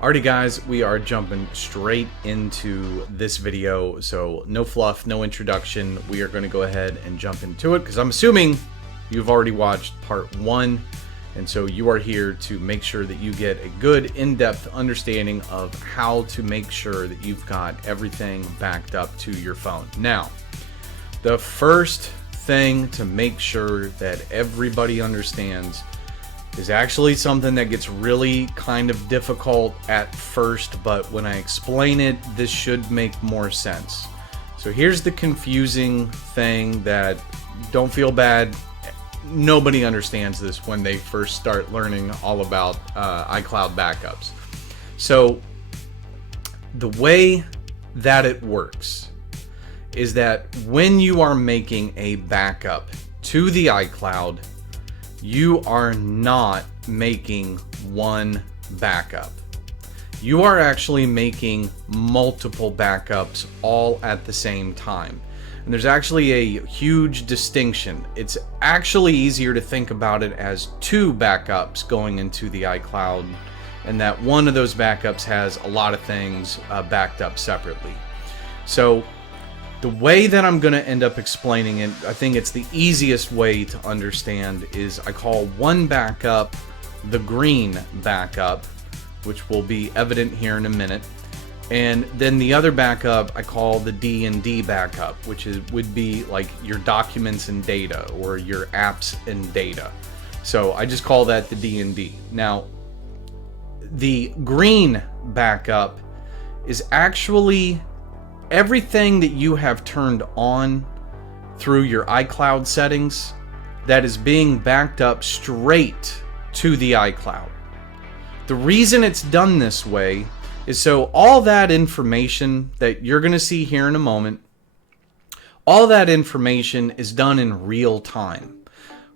Alrighty guys, we are jumping straight into this video, so no fluff, no introduction. We are going to go ahead and jump into it because I'm assuming you've already watched part 1, and so you are here to make sure that you get a good in-depth understanding of how to make sure that you've got everything backed up to your phone. Now, the first thing to make sure that everybody understands is actually something that gets really kind of difficult at first, but when I explain it, this should make more sense. So here's the confusing thing that, don't feel bad, nobody understands this when they first start learning all about iCloud backups. So the way that it works is that when you are making a backup to the iCloud, you are not making one backup. You are actually making multiple backups all at the same time. And there's actually a huge distinction. It's actually easier to think about it as 2 backups going into the iCloud, and that one of those backups has a lot of things backed up separately. So the way that I'm going to end up explaining it, I think it's the easiest way to understand, is I call one backup the green backup, which will be evident here in a minute. And then the other backup I call the D&D backup, which would be like your documents and data or your apps and data. So I just call that the D&D. Now, the green backup is actually everything that you have turned on through your iCloud settings that is being backed up straight to the iCloud. The reason it's done this way is so all that information that you're going to see here in a moment, all that information is done in real time.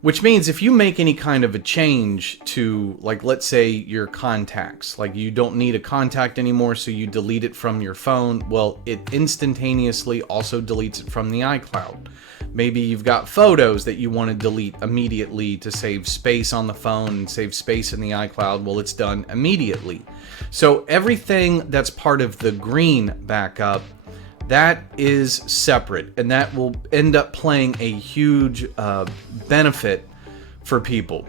Which means if you make any kind of a change to, like, let's say your contacts, like you don't need a contact anymore, so you delete it from your phone, well, it instantaneously also deletes it from the iCloud. Maybe you've got photos that you want to delete immediately to save space on the phone and save space in the iCloud, well, it's done immediately. So everything that's part of the green backup, that is separate, and that will end up playing a huge benefit for people.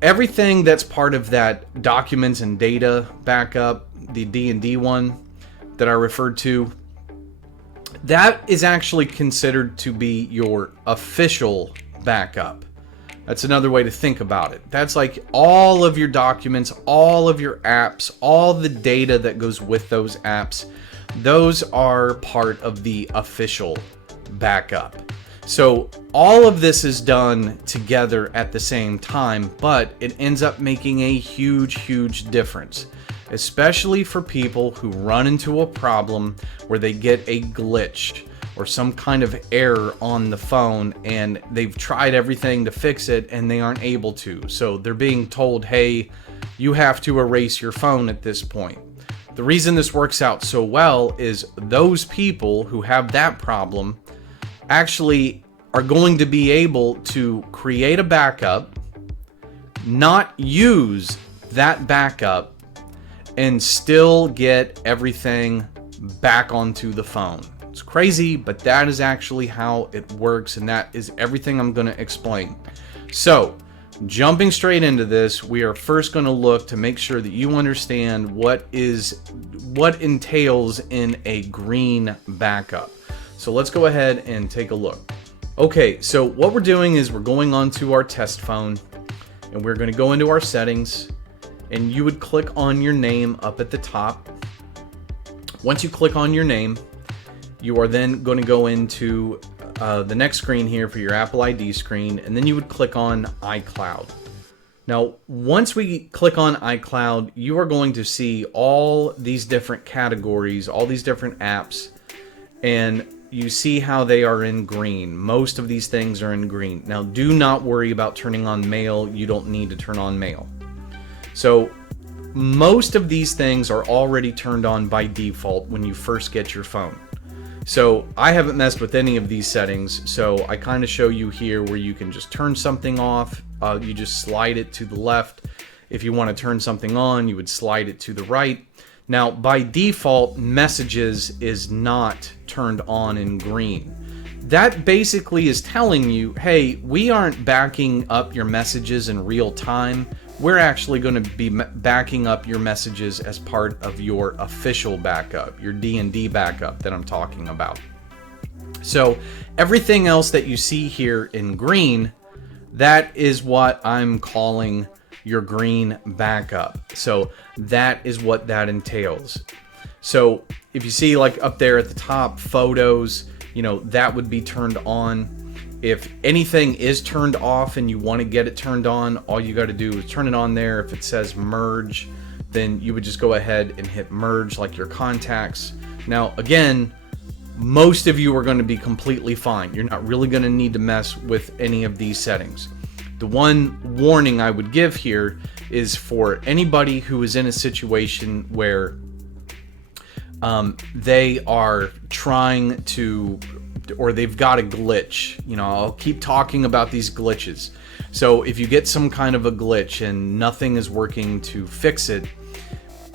Everything that's part of that documents and data backup, the D&D one that I referred to, that is actually considered to be your official backup. That's another way to think about it. That's like all of your documents, all of your apps, all the data that goes with those apps. Those are part of the official backup. So all of this is done together at the same time, but it ends up making a huge difference, especially for people who run into a problem where they get a glitch or some kind of error on the phone and they've tried everything to fix it and they aren't able to. So they're being told, hey, you have to erase your phone at this point. The reason this works out so well is those people who have that problem actually are going to be able to create a backup, not use that backup, and still get everything back onto the phone. It's crazy, but that is actually how it works, and that is everything I'm going to explain. So, jumping straight into this, we are first going to look to make sure that you understand what entails in a green backup. So let's go ahead and take a look. Okay, so what we're doing is we're going onto our test phone and we're going to go into our settings, and you would click on your name up at the top. Once you click on your name, you are then going to go into the next screen here for your Apple ID screen, and then you would click on iCloud. Now, once we click on iCloud, you are going to see all these different categories, all these different apps, and you see how they are in green. Most of these things are in green. Now, do not worry about turning on mail. You don't need to turn on mail. So, most of these things are already turned on by default when you first get your phone. So I haven't messed with any of these settings, so I kind of show you here where you can just turn something off. You just slide it to the left. If you want to turn something on, you would slide it to the right. Now, by default, messages is not turned on in green. That basically is telling you, hey, we aren't backing up your messages in real time. We're actually going to be backing up your messages as part of your official backup, your D&D backup that I'm talking about. So everything else that you see here in green, that is what I'm calling your green backup. So that is what that entails. So if you see like up there at the top, photos, you know, that would be turned on. If anything is turned off and you want to get it turned on, all you got to do is turn it on there. If it says merge, then you would just go ahead and hit merge, like your contacts. Now, again, most of you are going to be completely fine. You're not really going to need to mess with any of these settings. The one warning I would give here is for anybody who is in a situation where they are trying to, or they've got a glitch. You know, I'll keep talking about these glitches. So if you get some kind of a glitch and nothing is working to fix it,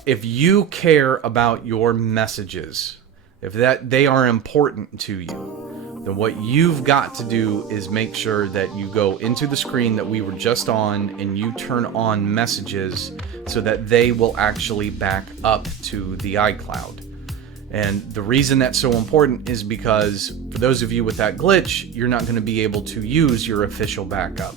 if you care about your messages, if that they are important to you, then what you've got to do is make sure that you go into the screen that we were just on and you turn on messages so that they will actually back up to the iCloud. And the reason that's so important is because for those of you with that glitch, you're not going to be able to use your official backup.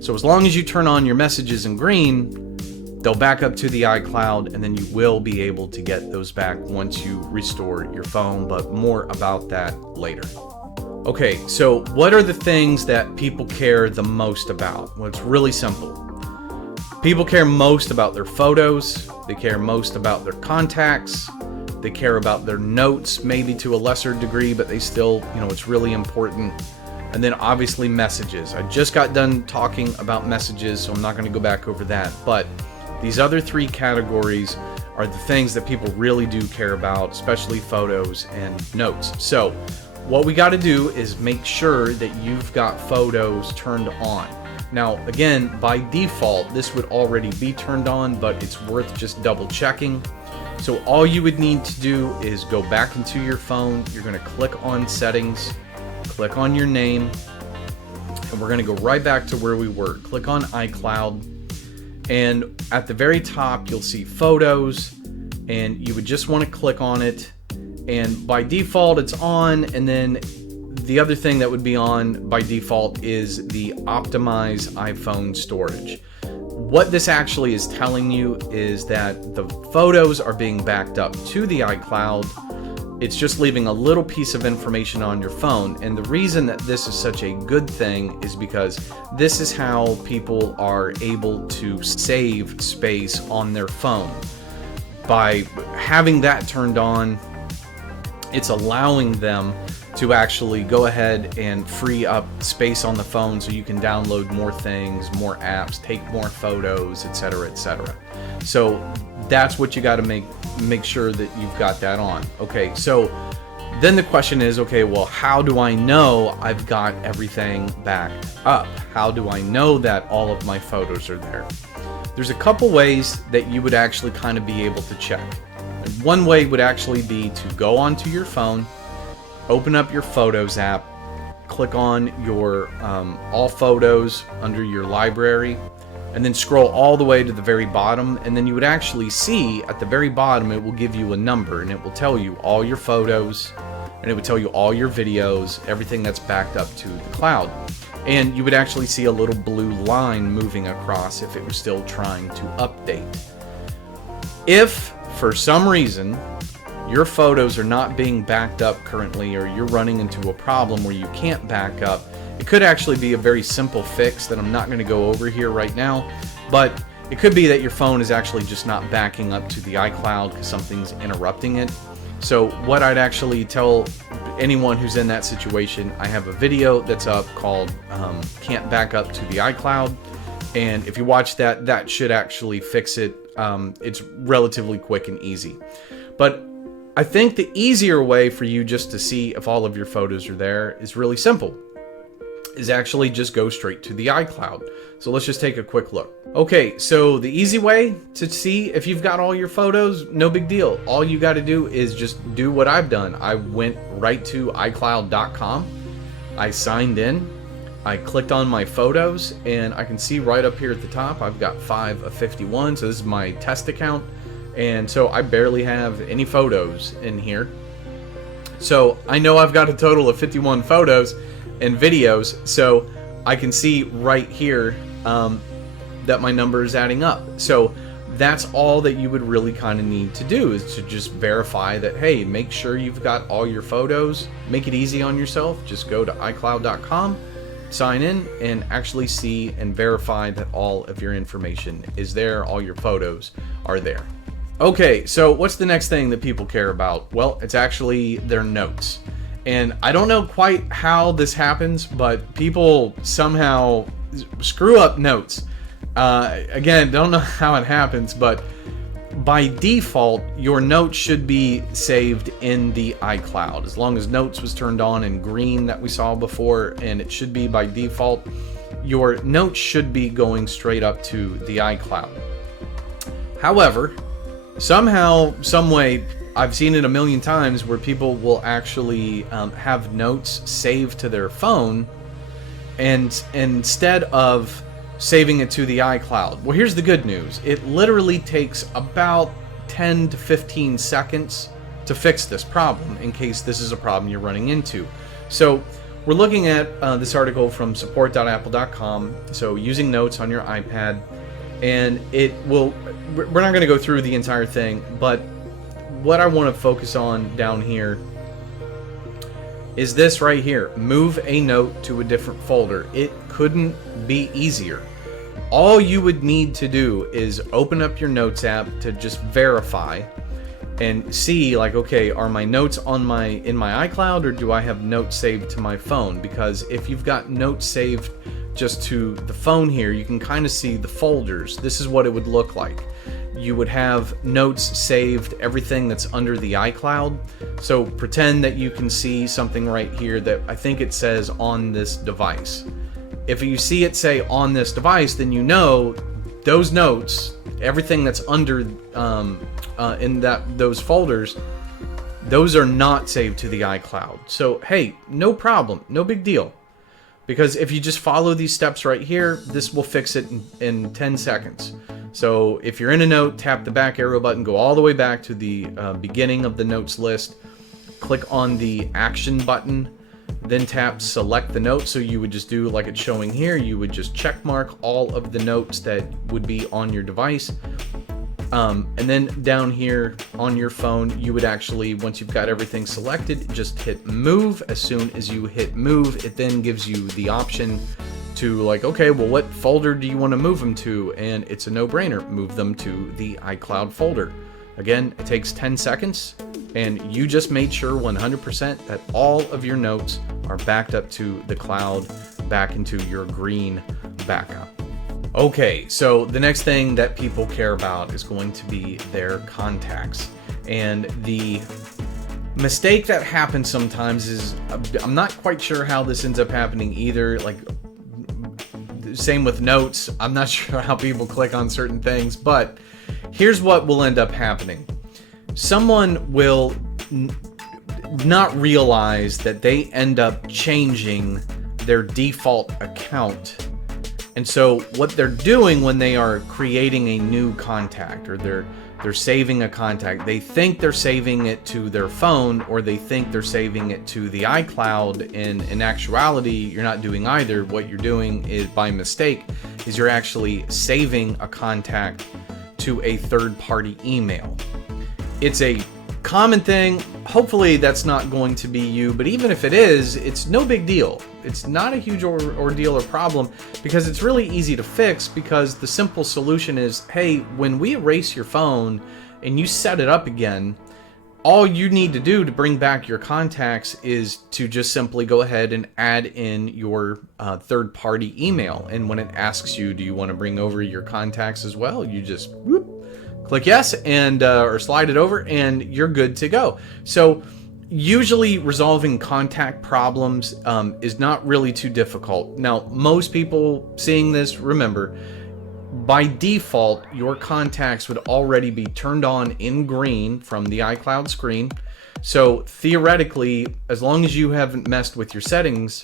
So as long as you turn on your messages in green, they'll back up to the iCloud, and then you will be able to get those back once you restore your phone, but more about that later. Okay, so what are the things that people care the most about? Well, it's really simple. People care most about their photos, they care most about their contacts, they care about their notes, maybe to a lesser degree, but they still, you know, it's really important. And then obviously messages. I just got done talking about messages, so I'm not going to go back over that. But these other three categories are the things that people really do care about, especially photos and notes. So what we got to do is make sure that you've got photos turned on. Now, again, by default, this would already be turned on, but it's worth just double checking. So all you would need to do is go back into your phone. You're going to click on settings, click on your name, and we're going to go right back to where we were. Click on iCloud, and at the very top, you'll see photos, and you would just want to click on it. And by default, it's on, and then the other thing that would be on by default is the optimize iPhone storage. What this actually is telling you is that the photos are being backed up to the iCloud. It's just leaving a little piece of information on your phone. And the reason that this is such a good thing is because this is how people are able to save space on their phone. By having that turned on, it's allowing them to actually go ahead and free up space on the phone so you can download more things, more apps, take more photos, etc., etc. So that's what you got to make sure that you've got that on. Okay, so then the question is, okay, well, how do I know I've got everything backed up? How do I know that all of my photos are there? There's a couple ways that you would actually kind of be able to check. One way would actually be to go onto your phone, open up your Photos app, click on your all photos under your library, and then scroll all the way to the very bottom, and then you would actually see at the very bottom it will give you a number, and it will tell you all your photos, and it would tell you all your videos, everything that's backed up to the cloud. And you would actually see a little blue line moving across if it was still trying to update. If for some reason your photos are not being backed up currently, or you're running into a problem where you can't back up, it could actually be a very simple fix that I'm not going to go over here right now, but it could be that your phone is actually just not backing up to the iCloud because something's interrupting it. So what I'd actually tell anyone who's in that situation, I have a video that's up called Can't Back Up to the iCloud, and if you watch that, that should actually fix it. It's relatively quick and easy. But I think the easier way for you just to see if all of your photos are there is really simple. is actually just go straight to the iCloud. So let's just take a quick look. Okay, so the easy way to see if you've got all your photos, no big deal. All you got to do is just do what I've done. I went right to iCloud.com. I signed in. I clicked on my photos, and I can see right up here at the top, I've got 5 of 51. So this is my test account. And so I barely have any photos in here. So I know I've got a total of 51 photos and videos. So I can see right here that my number is adding up. So that's all that you would really kind of need to do, is to just verify that, hey, make sure you've got all your photos. Make it easy on yourself. Just go to iCloud.com, sign in, and actually see and verify that all of your information is there. All your photos are there. Okay, so what's the next thing that people care about? Well, it's actually their notes. And I don't know quite how this happens, but people somehow screw up notes. Again, don't know how it happens, but by default, your notes should be saved in the iCloud. As long as notes was turned on in green that we saw before, and it should be by default, your notes should be going straight up to the iCloud. However, somehow, some way, I've seen it a million times where people will actually have notes saved to their phone, and instead of saving it to the iCloud. Well, here's the good news. It literally takes about 10 to 15 seconds to fix this problem, in case this is a problem you're running into. So we're looking at this article from support.apple.com. So using notes on your iPad, and it will, we're not going to go through the entire thing, but what I want to focus on down here is this right here. Move a note to a different folder. It couldn't be easier. All you would need to do is open up your Notes app to just verify and see, like, okay, are my notes in my iCloud, or do I have notes saved to my phone? Because if you've got notes saved just to the phone here, you can kind of see the folders. This is what it would look like. You would have notes saved, everything that's under the iCloud. So pretend that you can see something right here that I think it says on this device. If you see it say on this device, then you know those notes, everything that's under in those folders, those are not saved to the iCloud. So hey, no problem, no big deal. Because if you just follow these steps right here, this will fix it in 10 seconds. So if you're in a note, tap the back arrow button, go all the way back to the beginning of the notes list, click on the action button, then tap select the note. So you would just do like it's showing here, you would just check mark all of the notes that would be on your device. And then down here on your phone, you would actually, once you've got everything selected, just hit move. As soon as you hit move, it then gives you the option to, like, okay, well, what folder do you want to move them to? And it's a no-brainer. Move them to the iCloud folder. Again, it takes 10 seconds, and you just made sure 100% that all of your notes are backed up to the cloud, back into your green backup. Okay, so the next thing that people care about is going to be their contacts. And the mistake that happens sometimes is, I'm not quite sure how this ends up happening either. Like, same with notes. I'm not sure how people click on certain things, but here's what will end up happening. Someone will not realize that they end up changing their default account. And so what they're doing when they are creating a new contact, or they're saving a contact, they think they're saving it to their phone, or they think they're saving it to the iCloud. And in actuality, you're not doing either. What you're doing is, by mistake, is you're actually saving a contact to a third-party email. It's a common thing. Hopefully that's not going to be you, but even if it is, it's no big deal. It's not a huge ordeal or problem, because it's really easy to fix. Because the simple solution is, hey, when we erase your phone and you set it up again, all you need to do to bring back your contacts is to just simply go ahead and add in your third-party email. And when it asks you, do you want to bring over your contacts as well, you just whoop, click yes, and or slide it over, and you're good to go. So Usually resolving contact problems is not really too difficult. Now, most people seeing this, remember, by default, your contacts would already be turned on in green from the iCloud screen. So theoretically, as long as you haven't messed with your settings,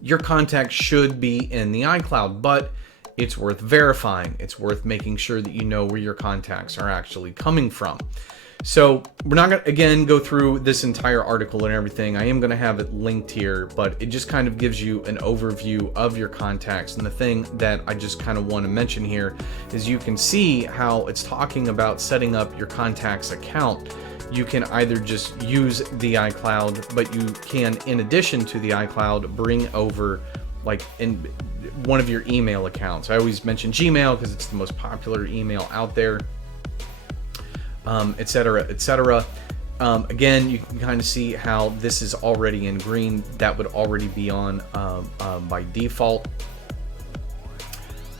your contacts should be in the iCloud, but it's worth verifying. It's worth making sure that you know where your contacts are actually coming from. So we're not going to, again, go through this entire article and everything. I am going to have it linked here, but it just kind of gives you an overview of your contacts. And the thing that I just kind of want to mention here is you can see how it's talking about setting up your contacts account. You can either just use the iCloud, but you can, in addition to the iCloud, bring over like in one of your email accounts. I always mention Gmail because it's the most popular email out there. Etc., etc. Again, you can kind of see how this is already in green. That would already be on by default.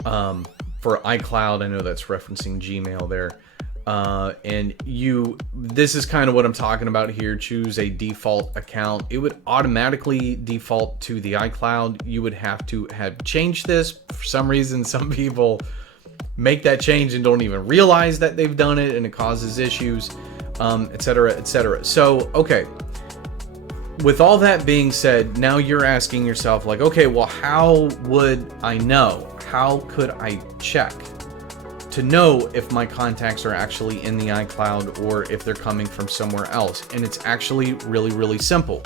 For iCloud, I know that's referencing Gmail there. And this is kind of what I'm talking about here. Choose a default account. It would automatically default to the iCloud. You would have to have changed this. For some reason, some people make that change and don't even realize that they've done it, and it causes issues, etc., etc. So, okay. With all that being said, now you're asking yourself, like, okay, well, how would I know? How could I check to know if my contacts are actually in the iCloud or if they're coming from somewhere else? And it's actually really, really simple.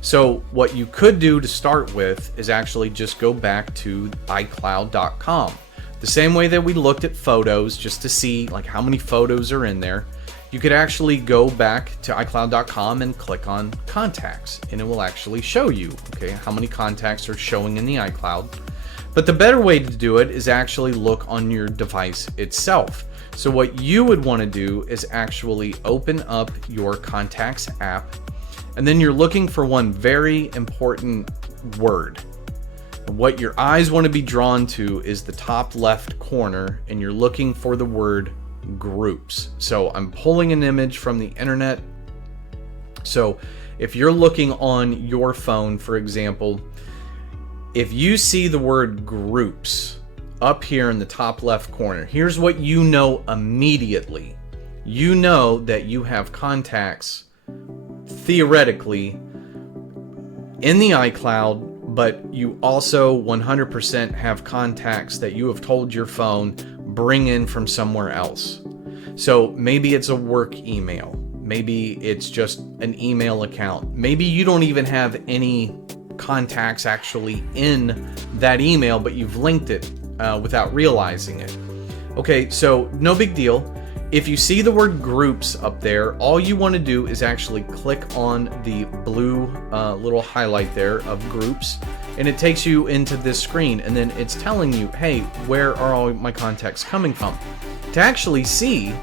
So what you could do to start with is actually just go back to iCloud.com. The same way that we looked at photos just to see like how many photos are in there, you could actually go back to iCloud.com and click on contacts, and it will actually show you, okay, how many contacts are showing in the iCloud. But the better way to do it is actually look on your device itself. So what you would want to do is actually open up your contacts app, and then you're looking for one very important word. What your eyes want to be drawn to is the top left corner, and you're looking for the word groups. So I'm pulling an image from the internet. So if you're looking on your phone, for example, if you see the word groups up here in the top left corner, here's what you know immediately. You know that you have contacts theoretically in the iCloud, but you also 100% have contacts that you have told your phone bring in from somewhere else. So maybe it's a work email. Maybe it's just an email account. Maybe you don't even have any contacts actually in that email, but you've linked it without realizing it. Okay, so no big deal. If you see the word groups up there, all you want to do is actually click on the blue little highlight there of groups, and it takes you into this screen, and then it's telling you, hey, where are all my contacts coming from? To actually see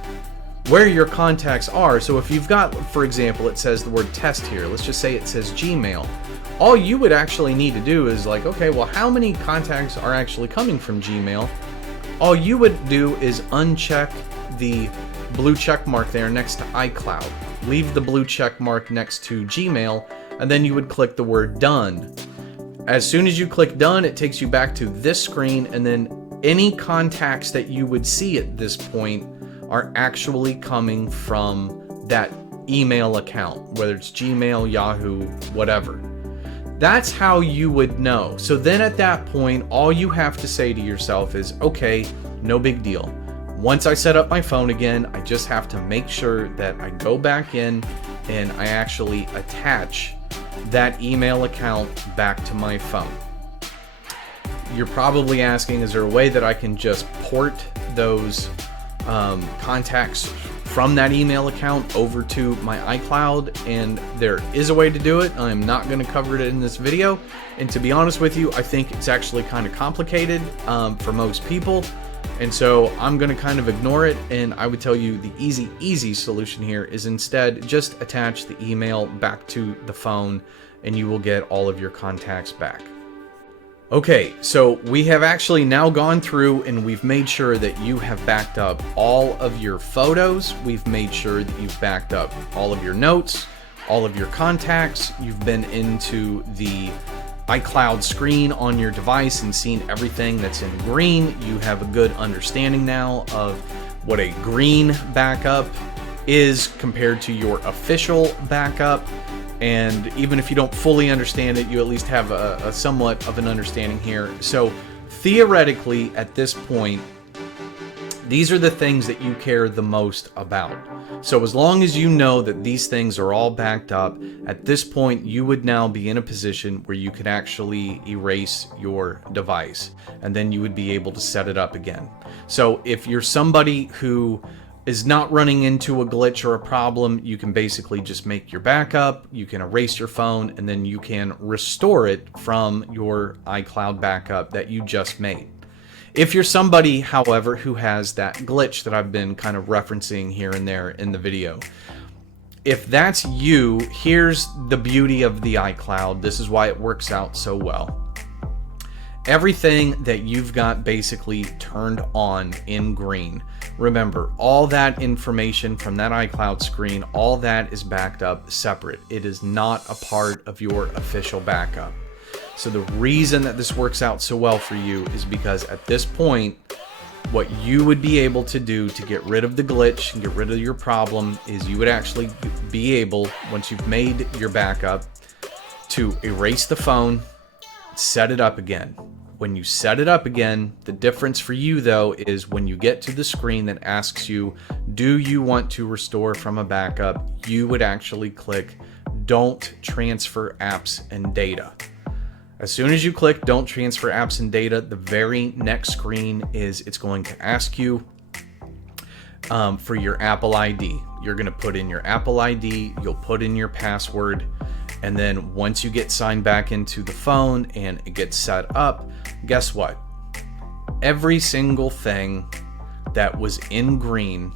where your contacts are, so if you've got, for example, it says the word test here, let's just say it says Gmail. All you would actually need to do is like, okay, well, how many contacts are actually coming from Gmail? All you would do is uncheck the blue check mark there next to iCloud. Leave the blue check mark next to Gmail, and then you would click the word done. As soon as you click done, it takes you back to this screen, and then any contacts that you would see at this point are actually coming from that email account, whether it's Gmail, Yahoo, whatever. That's how you would know. So then at that point, all you have to say to yourself is, okay, no big deal. Once I set up my phone again, I just have to make sure that I go back in and I actually attach that email account back to my phone. You're probably asking, is there a way that I can just port those contacts from that email account over to my iCloud? And there is a way to do it. I'm not going to cover it in this video. And to be honest with you, I think it's actually kind of complicated for most people. And so I'm going to kind of ignore it, and I would tell you the easy solution here is instead just attach the email back to the phone, and you will get all of your contacts back. Okay, so we have actually now gone through and we've made sure that you have backed up all of your photos. We've made sure that you've backed up all of your notes. all of your contacts, you've been into the iCloud screen on your device and seen everything that's in green. You have a good understanding now of what a green backup is compared to your official backup. And even if you don't fully understand it, you at least have a somewhat of an understanding here. So theoretically, at this point, these are the things that you care the most about. So as long as you know that these things are all backed up, at this point you would now be in a position where you could actually erase your device, and then you would be able to set it up again. So if you're somebody who is not running into a glitch or a problem, you can basically just make your backup, you can erase your phone, and then you can restore it from your iCloud backup that you just made. If you're somebody, however, who has that glitch that I've been kind of referencing here and there in the video, if that's you, here's the beauty of the iCloud. This is why it works out so well. Everything that you've got basically turned on in green. Remember, all that information from that iCloud screen, all that is backed up separate. It is not a part of your official backup. So the reason that this works out so well for you is because at this point, what you would be able to do to get rid of the glitch and get rid of your problem is you would actually be able, once you've made your backup, to erase the phone, set it up again. When you set it up again, the difference for you though is when you get to the screen that asks you, do you want to restore from a backup, you would actually click don't transfer apps and data. As soon as you click don't transfer apps and data, the very next screen is it's going to ask you for your Apple ID. You're going to put in your Apple ID, you'll put in your password, and then once you get signed back into the phone and it gets set up, guess what? Every single thing that was in green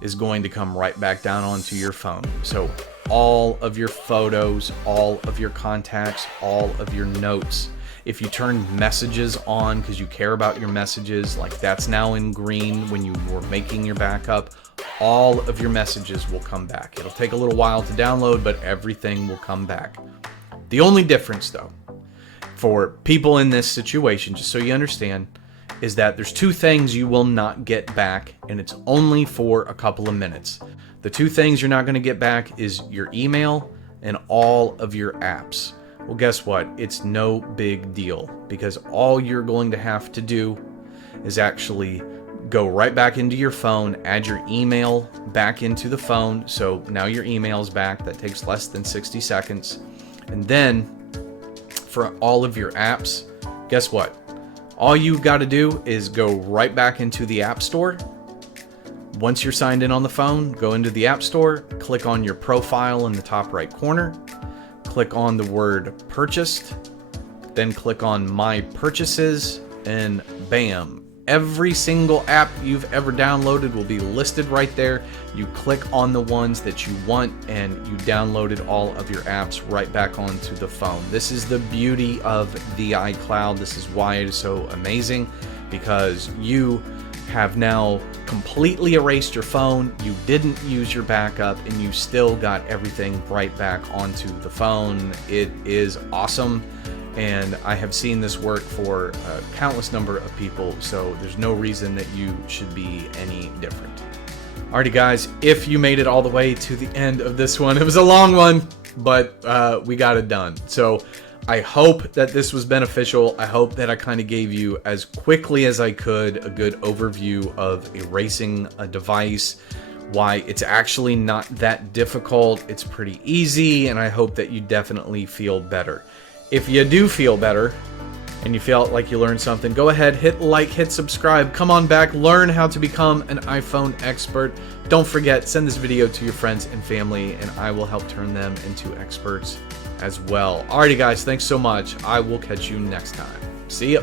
is going to come right back down onto your phone. So all of your photos, all of your contacts, all of your notes. If you turn messages on because you care about your messages, like that's now in green when you were making your backup, all of your messages will come back. It'll take a little while to download, but everything will come back. The only difference though, for people in this situation, just so you understand, is that there's two things you will not get back, and it's only for a couple of minutes. The two things you're not going to get back is your email and all of your apps. Well, guess what? It's no big deal, because all you're going to have to do is actually go right back into your phone, add your email back into the phone. So now your email's back. That takes less than 60 seconds. And then for all of your apps, guess what? All you've got to do is go right back into the App Store. Once you're signed in on the phone, go into the App Store, click on your profile in the top right corner, click on the word purchased, then click on My Purchases, and bam. Every single app you've ever downloaded will be listed right there. You click on the ones that you want and you downloaded all of your apps right back onto the phone. This is the beauty of the iCloud. This is why it is so amazing, because you have now completely erased your phone, you didn't use your backup, and you still got everything right back onto the phone. It is awesome. And I have seen this work for a countless number of people, so there's no reason that you should be any different. Alrighty guys, if you made it all the way to the end of this one, it was a long one, but we got it done. So I hope that this was beneficial. I hope that I kind of gave you, as quickly as I could, a good overview of erasing a device, why it's actually not that difficult. It's pretty easy, and I hope that you definitely feel better. If you do feel better and you feel like you learned something, go ahead, hit like, hit subscribe, come on back, learn how to become an iPhone expert. Don't forget, send this video to your friends and family, and I will help turn them into experts as well. Alrighty guys, thanks so much. I will catch you next time. See ya.